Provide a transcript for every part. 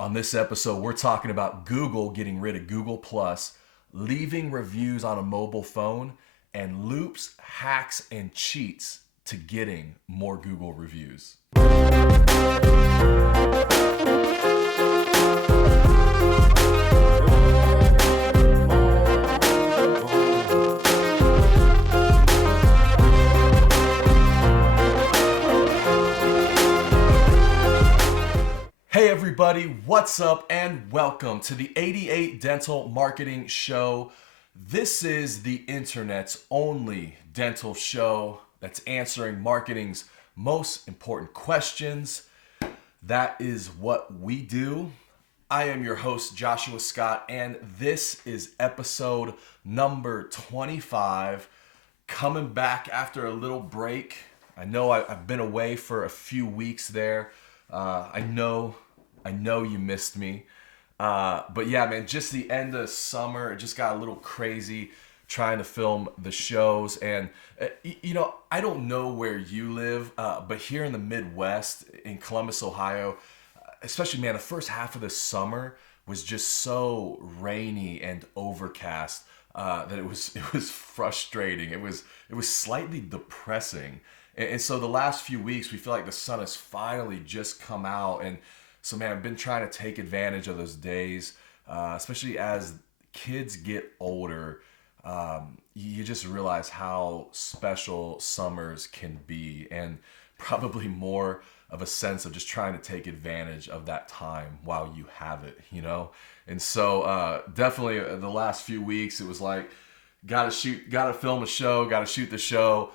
On this episode, we're talking about Google getting rid of Google Plus, leaving reviews on a mobile phone, and loops, hacks, and cheats to getting more Google reviews. Hey everybody, what's up and welcome to the 88 Dental Marketing Show. This is the internet's only dental show that's answering marketing's most important questions. That is what we do. I am your host, Joshua Scott, and this is episode number 25. Coming back after a little break. I know I've been away for a few weeks there. I know you missed me. But yeah, man, just the end of summer, it just got a little crazy trying to film the shows. And, I don't know where you live, but here in the Midwest, in Columbus, Ohio, especially, man, the first half of the summer was just so rainy and overcast that it was frustrating. It was slightly depressing. And so the last few weeks, we feel like the sun has finally just come out. And so, man, I've been trying to take advantage of those days, especially as kids get older. You just realize how special summers can be, and probably more of a sense of just trying to take advantage of that time while you have it, And so definitely the last few weeks, it was like, gotta film a show, gotta shoot the show,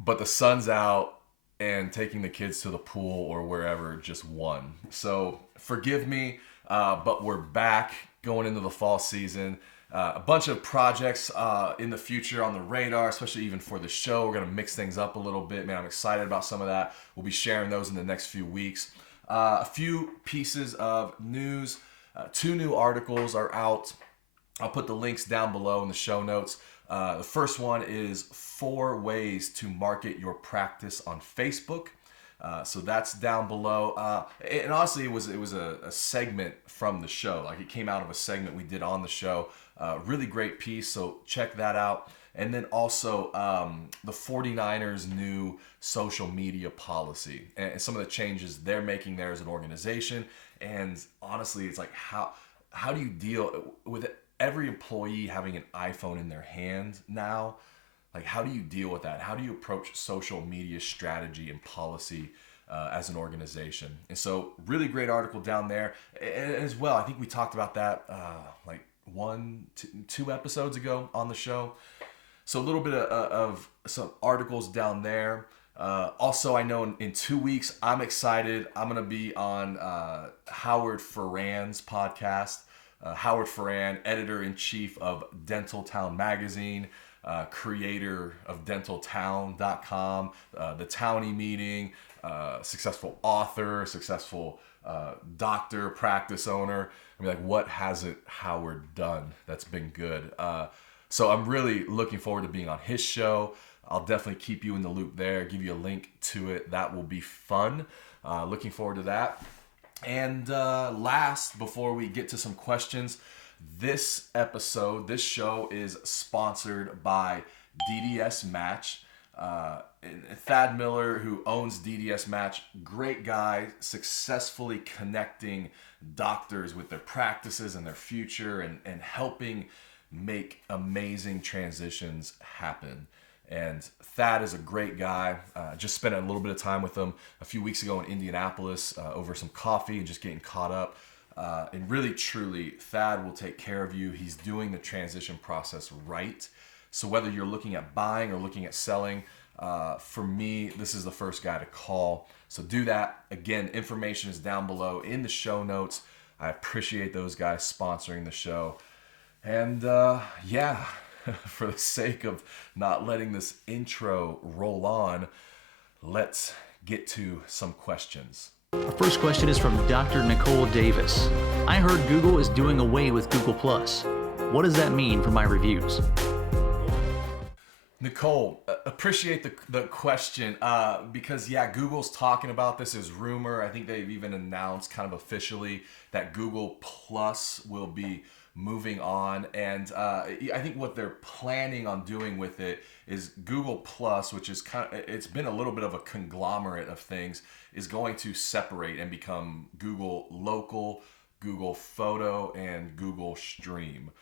but the sun's out and taking the kids to the pool or wherever just won. So forgive me, but we're back going into the fall season. A bunch of projects in the future on the radar, especially even for the show. We're going to mix things up a little bit. Man, I'm excited about some of that. We'll be sharing those in the next few weeks. A few pieces of news. 2 new articles are out. I'll put the links down below in the show notes. The first one is 4 ways to market your practice on Facebook. So that's down below. And honestly, it was a segment from the show. Like, it came out of a segment we did on the show. Really great piece. So check that out. And then also the 49ers new social media policy and some of the changes they're making there as an organization. And honestly, it's like, how do you deal with it? Every employee having an iPhone in their hand now, like, how do you deal with that? How do you approach social media strategy and policy as an organization? And so really great article down there. And as well, I think we talked about that like 2 episodes ago on the show. So a little bit of some articles down there. Also, I know in 2 weeks, I'm excited. I'm going to be on Howard Ferran's podcast. Howard Ferran, editor-in-chief of Dental Town magazine, creator of dentaltown.com, the Townie meeting, successful author, successful doctor, practice owner. I mean, like, what hasn't Howard done that's been good? So I'm really looking forward to being on his show. I'll definitely keep you in the loop there, give you a link to it. That will be fun. Looking forward to that. And last, before we get to some questions, this show is sponsored by DDS Match. Thad Miller, who owns DDS Match, great guy, successfully connecting doctors with their practices and their future and helping make amazing transitions happen. And Thad is a great guy. Just spent a little bit of time with him a few weeks ago in Indianapolis over some coffee and just getting caught up. And really, truly, Thad will take care of you. He's doing the transition process right. So whether you're looking at buying or looking at selling, for me, this is the first guy to call. So do that. Again, information is down below in the show notes. I appreciate those guys sponsoring the show. And for the sake of not letting this intro roll on, let's get to some questions. Our first question is from Dr. Nicole Davis. I heard Google is doing away with Google+. What does that mean for my reviews? Nicole, appreciate the question because, yeah, Google's talking about this as rumor. I think they've even announced kind of officially that Google Plus will be moving on. And I think what they're planning on doing with it is Google Plus, which is it's been a little bit of a conglomerate of things, is going to separate and become Google Local, Google Photo, and Google Stream.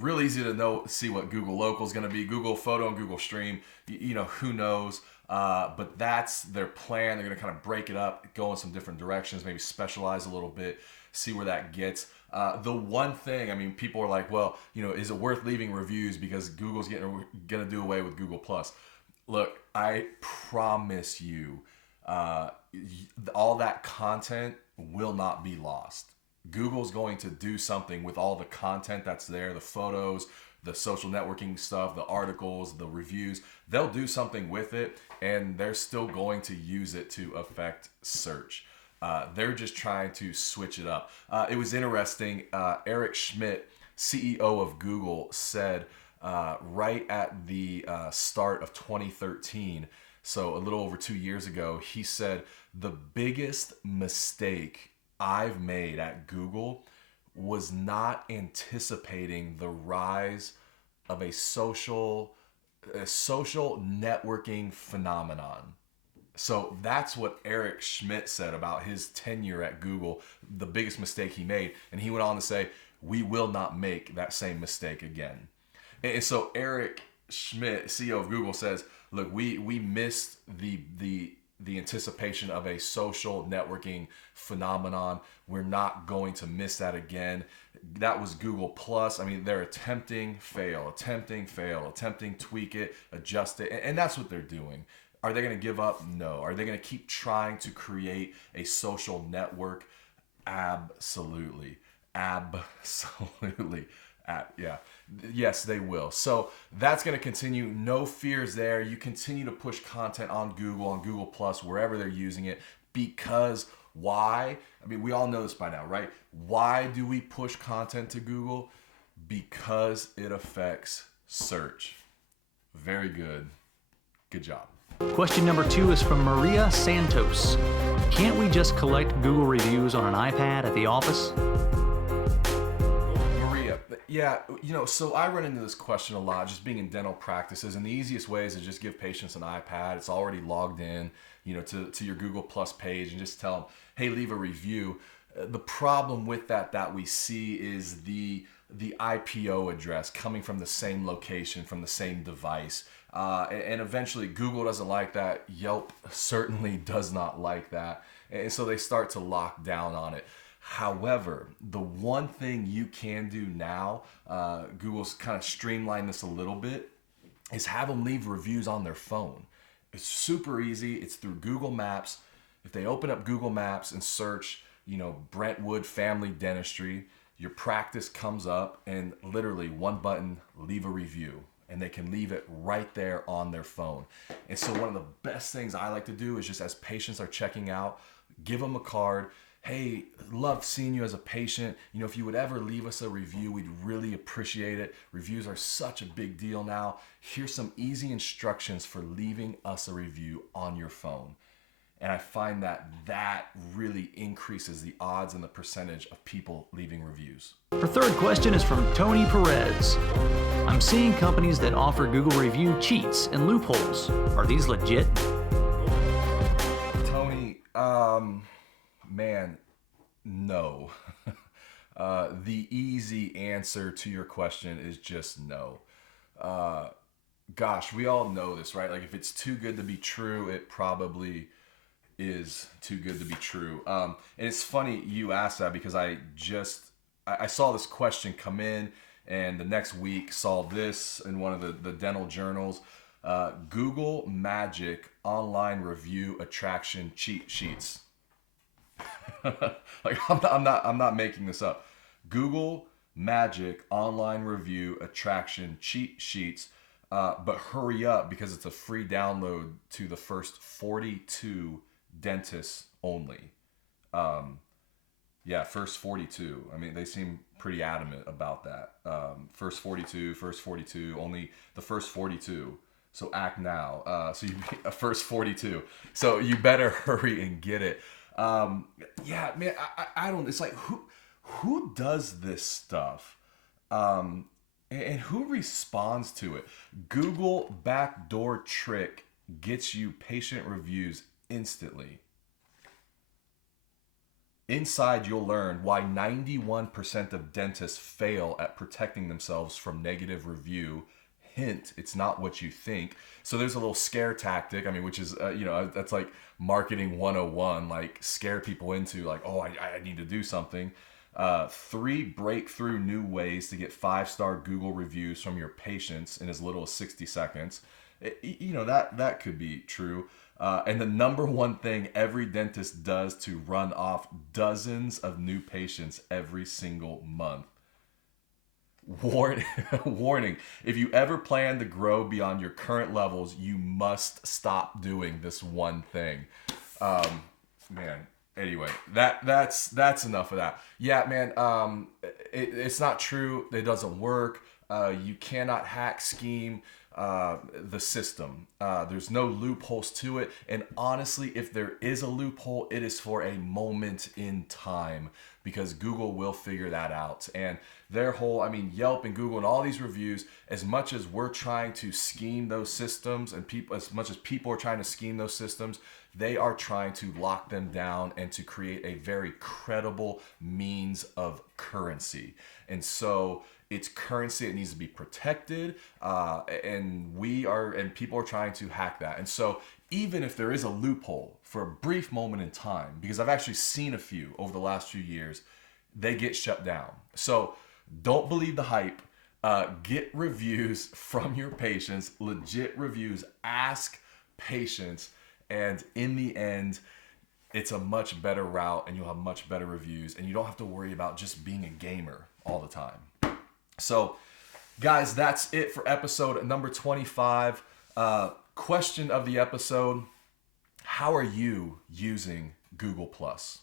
Real easy to see what Google Local is going to be. Google Photo and Google Stream, who knows? But that's their plan. They're going to kind of break it up, go in some different directions, maybe specialize a little bit, see where that gets. The one thing, I mean, people are like, well, is it worth leaving reviews because Google's going to do away with Google Plus? Look, I promise you, all that content will not be lost. Google's going to do something with all the content that's there, the photos, the social networking stuff, the articles, the reviews. They'll do something with it, and they're still going to use it to affect search. They're just trying to switch it up. It was interesting. Eric Schmidt, CEO of Google, said right at the start of 2013, so a little over 2 years ago, he said, the biggest mistake I've made at Google was not anticipating the rise of a social networking phenomenon. So that's what Eric Schmidt said about his tenure at Google, the biggest mistake he made. And he went on to say, we will not make that same mistake again. And so Eric Schmidt, CEO of Google, says, look, we missed the anticipation of a social networking phenomenon. We're not going to miss that again. That was Google Plus. I mean, they're attempting, fail, tweak it, adjust it. And that's what they're doing. Are they going to give up? No. Are they going to keep trying to create a social network? Absolutely. Yeah. Yes, they will. So that's going to continue. No fears there. You continue to push content on Google Plus, wherever they're using it. Because why? I mean, we all know this by now, right? Why do we push content to Google? Because it affects search. Very good. Good job. Question number 2 is from Maria Santos. Can't we just collect Google reviews on an iPad at the office? Yeah, so I run into this question a lot, just being in dental practices, and the easiest way is to just give patients an iPad. It's already logged in, to your Google Plus page, and just tell them, hey, leave a review. The problem with that we see is the IPO address coming from the same location, from the same device. And eventually Google doesn't like that. Yelp certainly does not like that. And so they start to lock down on it. However, the one thing you can do now, Google's kind of streamlined this a little bit, is have them leave reviews on their phone. It's super easy. It's through Google Maps. If they open up Google Maps and search, Brentwood Family Dentistry, your practice comes up, and literally one button, leave a review. And they can leave it right there on their phone. And so one of the best things I like to do is just as patients are checking out, give them a card. Hey, love seeing you as a patient. If you would ever leave us a review, we'd really appreciate it. Reviews are such a big deal now. Here's some easy instructions for leaving us a review on your phone. And I find that really increases the odds and the percentage of people leaving reviews. Our third question is from Tony Perez. I'm seeing companies that offer Google review cheats and loopholes. Are these legit? Tony, man, no. The easy answer to your question is just no. Gosh, we all know this, right? Like, if it's too good to be true, it probably is too good to be true. And it's funny you asked that because I saw this question come in, and the next week saw this in one of the dental journals. Google Magic online review attraction cheat sheets. Like, I'm not making this up. Google Magic online review attraction cheat sheets. But hurry up because it's a free download to the first 42 dentists only. Yeah, first 42. I mean, they seem pretty adamant about that. First 42, first 42, only the first 42. So act now. So you first 42. So you better hurry and get it. Yeah, man, I don't. It's like who does this stuff, and who responds to it? Google backdoor trick gets you patient reviews instantly. Inside, you'll learn why 91% of dentists fail at protecting themselves from negative review. Hint, it's not what you think. So there's a little scare tactic, I mean, which is, that's like marketing 101, like scare people into like, oh, I need to do something. 3 breakthrough new ways to get 5-star Google reviews from your patients in as little as 60 seconds. That could be true. And the number one thing every dentist does to run off dozens of new patients every single month. Warning, if you ever plan to grow beyond your current levels, you must stop doing this one thing. Man, anyway, that's enough of that. Yeah, man, it's not true. It doesn't work. You cannot hack scheme the system. There's no loopholes to it. And honestly, if there is a loophole, it is for a moment in time because Google will figure that out. And their whole, Yelp and Google and all these reviews, as much as we're trying to scheme those systems and as much as people are trying to scheme those systems, they are trying to lock them down and to create a very credible means of currency. And so it's currency. It needs to be protected, and people are trying to hack that. And so even if there is a loophole for a brief moment in time, because I've actually seen a few over the last few years, they get shut down. So don't believe the hype. Get reviews from your patients, legit reviews. Ask patients, and in the end, it's a much better route, and you'll have much better reviews, and you don't have to worry about just being a gamer all the time. So, guys, that's it for episode number 25. Question of the episode: how are you using Google Plus?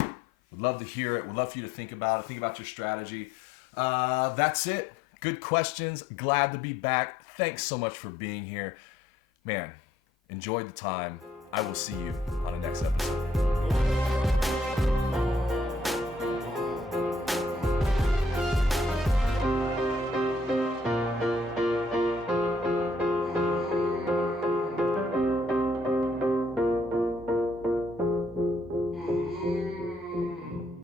Would love to hear it. Would love for you to think about it. Think about your strategy. That's it. Good questions. Glad to be back. Thanks so much for being here. Man, enjoyed the time. I will see you on the next episode.